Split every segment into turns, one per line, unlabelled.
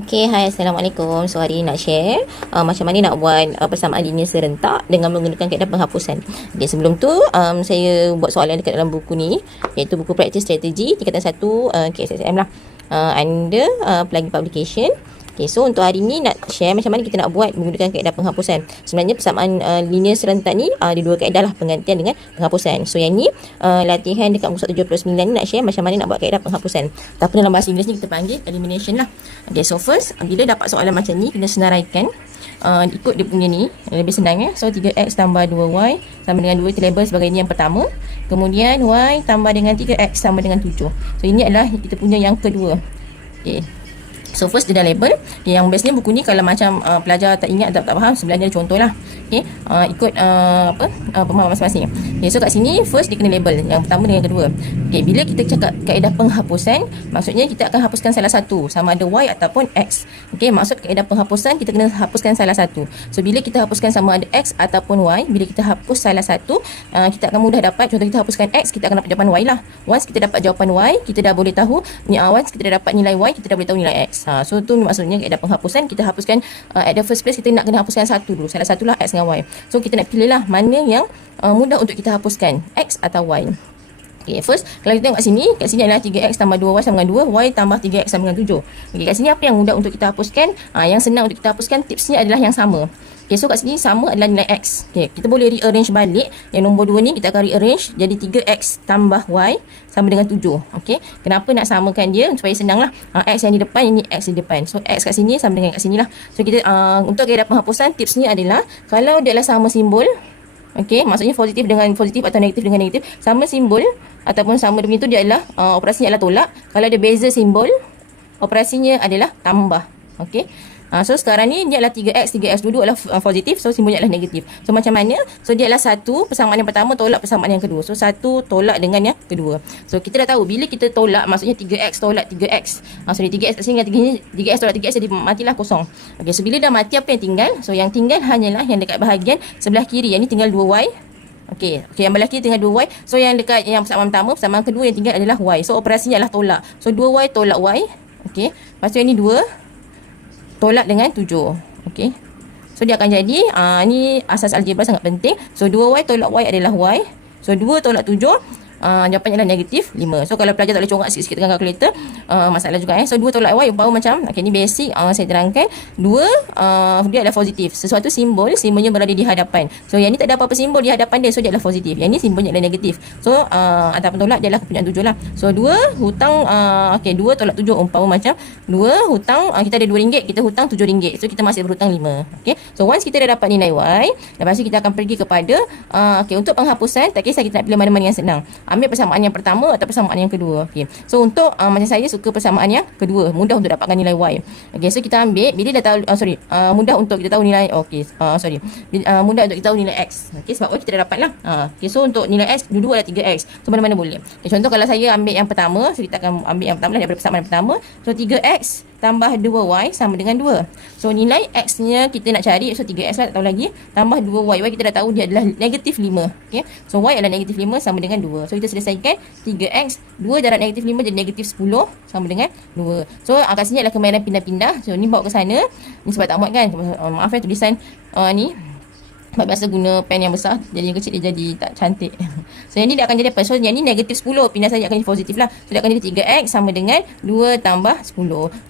Okey, hai Assalamualaikum. So hari ni nak share uh, macam mana nak buat uh, persamaan linear serentak dengan menggunakan kaedah penghapusan. Okay, sebelum tu um, saya buat soalan dekat dalam buku ni iaitu buku praktis strategi tingkatan 1 uh, KSSM lah. Uh, under uh, pelagi publication Okay, so untuk hari ni nak share macam mana kita nak buat menggunakan kaedah penghapusan. Sebenarnya persamaan uh, linear serentak ni uh, ada dua kaedah lah penggantian dengan penghapusan. So yang ni uh, latihan dekat muka 79 ni nak share macam mana nak buat kaedah penghapusan. Tapi dalam bahasa Inggeris ni kita panggil elimination lah. Okay, so first bila dapat soalan macam ni kena senaraikan uh, ikut dia punya ni lebih senang ya. So 3x tambah 2y sama dengan 2 kita label sebagai ni yang pertama. Kemudian y tambah dengan 3x sama dengan 7. So ini adalah kita punya yang kedua. Okay. So first dia dah label. Yang bestnya buku ni Kalau macam uh, pelajar tak ingat Tak, tak faham Sebenarnya contoh lah okay. uh, Ikut uh, apa uh, pemahaman masing-masing. Okay, So kat sini First dia kena label. Yang pertama dengan yang kedua. Okay, Bila kita cakap kaedah penghapusan Maksudnya kita akan hapuskan salah satu. Sama ada Y ataupun X. Okay, Maksud kaedah penghapusan Kita kena hapuskan salah satu. So bila kita hapuskan sama ada X ataupun Y Bila kita hapus salah satu uh, Kita akan mudah dapat Contoh kita hapuskan X Kita akan dapat jawapan Y lah. Once kita dapat jawapan Y Kita dah boleh tahu ni, uh, Once kita dah dapat nilai Y Kita dah boleh tahu nilai X Ha, so tu maksudnya kaedah penghapusan kita hapuskan uh, at the first place kita nak kena hapuskan satu dulu. Salah satulah x dengan y. So kita nak pilih lah mana yang uh, mudah untuk kita hapuskan x atau y. Okay, first kalau kita tengok sini, kat sini adalah 3x tambah 2y sama dengan 2, y tambah 3x sama dengan 7. Okay, kat sini apa yang mudah untuk kita hapuskan? Uh, yang senang untuk kita hapuskan tipsnya adalah yang sama. Okay, so kat sini sama adalah nilai X. Okay, kita boleh rearrange balik. Yang nombor 2 ni kita akan rearrange jadi 3X tambah Y sama dengan 7. Okay, kenapa nak samakan dia? Supaya senang lah. Uh, X yang di depan, ini X di depan. So, X kat sini sama dengan kat sini lah. So, kita uh, untuk kaedah penghapusan, tips ni adalah kalau dia adalah sama simbol, Okay, maksudnya positif dengan positif atau negatif dengan negatif, sama simbol ataupun sama dia tu dia adalah uh, operasinya adalah tolak. Kalau ada beza simbol, operasinya adalah tambah. Okay. Uh, so sekarang ni dia adalah 3x, 3x duduk adalah uh, positif, so simbolnya adalah negatif. So macam mana? So dia adalah satu persamaan yang pertama tolak persamaan yang kedua. So satu tolak dengan yang kedua. So kita dah tahu bila kita tolak maksudnya 3x tolak 3x. Uh, sorry 3x kat sini dengan 3, 3x tolak 3x jadi matilah kosong. Okay so bila dah mati apa yang tinggal? So yang tinggal hanyalah yang dekat bahagian sebelah kiri. Yang ni tinggal 2y. Okey, okey yang belah kiri tinggal 2y. So yang dekat yang persamaan pertama, persamaan kedua yang tinggal adalah y. So operasinya adalah tolak. So 2y tolak y. Okey. Lepas tu yang ni 2 tolak dengan 7. Okey. So dia akan jadi uh, ni asas algebra sangat penting. So 2y tolak y adalah y. So 2 tolak 7 uh, jawapannya adalah negatif 5. So kalau pelajar tak boleh corak sikit-sikit dengan kalkulator, uh, masalah juga eh. So 2 tolak y umpama macam okey ni basic uh, saya terangkan 2 uh, dia adalah positif. Sesuatu simbol simbolnya berada di hadapan. So yang ni tak ada apa-apa simbol di hadapan dia so dia adalah positif. Yang ni simbolnya adalah negatif. So uh, ataupun tolak dia adalah kepunyaan 7 lah. So 2 hutang uh, okey 2 tolak 7 umpama macam 2 hutang uh, kita ada 2 ringgit, kita hutang 7 ringgit. So kita masih berhutang 5. Okey. So once kita dah dapat nilai y, lepas tu kita akan pergi kepada uh, okey untuk penghapusan tak kisah kita nak pilih mana-mana yang senang ambil persamaan yang pertama atau persamaan yang kedua. Okey. So untuk uh, macam saya suka persamaan yang kedua, mudah untuk dapatkan nilai y. Okey, so kita ambil bila dah tahu uh, sorry, uh, mudah untuk kita tahu nilai okey, uh, sorry. Uh, mudah untuk kita tahu nilai x. Okey, sebab y kita dah dapat lah. Uh, okey, so untuk nilai x dua-dua ada 3x. So mana-mana boleh. Okay, contoh kalau saya ambil yang pertama, so kita akan ambil yang pertama lah daripada persamaan yang pertama. So 3x tambah 2y sama dengan 2. So nilai x-nya kita nak cari so 3x lah tak tahu lagi tambah 2y. Y kita dah tahu dia adalah negatif 5. Okey. So y adalah negatif 5 sama dengan 2. So kita selesaikan 3x 2 darab negatif 5 jadi negatif 10 sama dengan 2. So angka sini adalah kemahiran pindah-pindah. So ni bawa ke sana. Ni sebab tak muat kan. Maaf ya tulisan uh, ni sebab biasa guna pen yang besar Jadi yang kecil dia jadi tak cantik. So yang ni dia akan jadi apa? So yang ni negatif 10 Pindah saja akan jadi positif lah. So dia akan jadi 3x sama dengan 2 tambah 10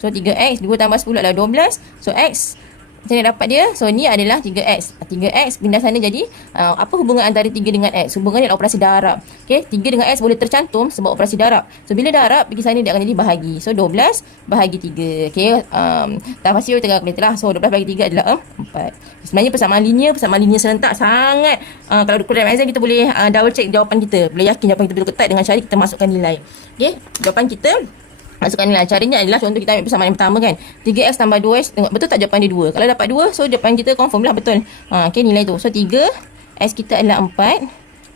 So 3x 2 tambah 10 adalah 12 So x macam mana dapat dia? So ni adalah 3x. 3x pindah sana jadi uh, apa hubungan antara 3 dengan x? Hubungannya adalah operasi darab. Okey, 3 dengan x boleh tercantum sebab operasi darab. So bila darab pergi sana dia akan jadi bahagi. So 12 bahagi 3. Okey, um tak pasti tengah kalkulator lah. So 12 bahagi 3 adalah 4. Sebenarnya persamaan linear, persamaan linear serentak sangat uh, kalau dalam exam kita boleh uh, double check jawapan kita. Boleh yakin jawapan kita betul ketat dengan cara kita masukkan nilai. Okey, jawapan kita Masukkan nilai. Caranya adalah contoh kita ambil persamaan yang pertama kan. 3x tambah 2x. Tengok betul tak jawapan dia 2. Kalau dapat 2, so jawapan kita confirm lah betul. Ha, okay nilai tu. So 3, x kita adalah 4.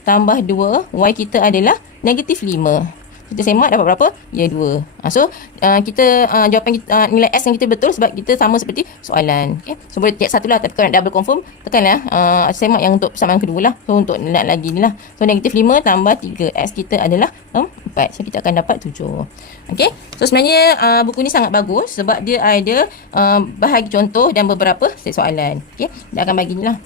Tambah 2, y kita adalah negatif 5. So kita semak dapat berapa? Ya 2. Ha, so uh, kita uh, jawapan kita, uh, nilai S yang kita betul sebab kita sama seperti soalan. Okay. So boleh tiap satu lah tapi kalau nak double confirm tekanlah uh, semak yang untuk persamaan kedua lah. So untuk nak lagi ni lah. So negatif 5 tambah 3 S kita adalah um, 4. So kita akan dapat 7. Okay. So sebenarnya uh, buku ni sangat bagus sebab dia ada uh, bahagi contoh dan beberapa set soalan. Okay. Dia akan bagi ni lah.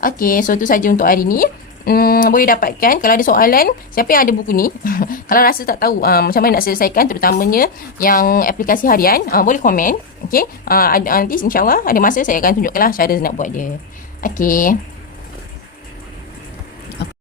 Okay. So tu saja untuk hari ni hmm, boleh dapatkan kalau ada soalan siapa yang ada buku ni kalau rasa tak tahu uh, macam mana nak selesaikan terutamanya yang aplikasi harian uh, boleh komen okey uh, nanti insyaallah ada masa saya akan tunjukkanlah cara nak buat dia okey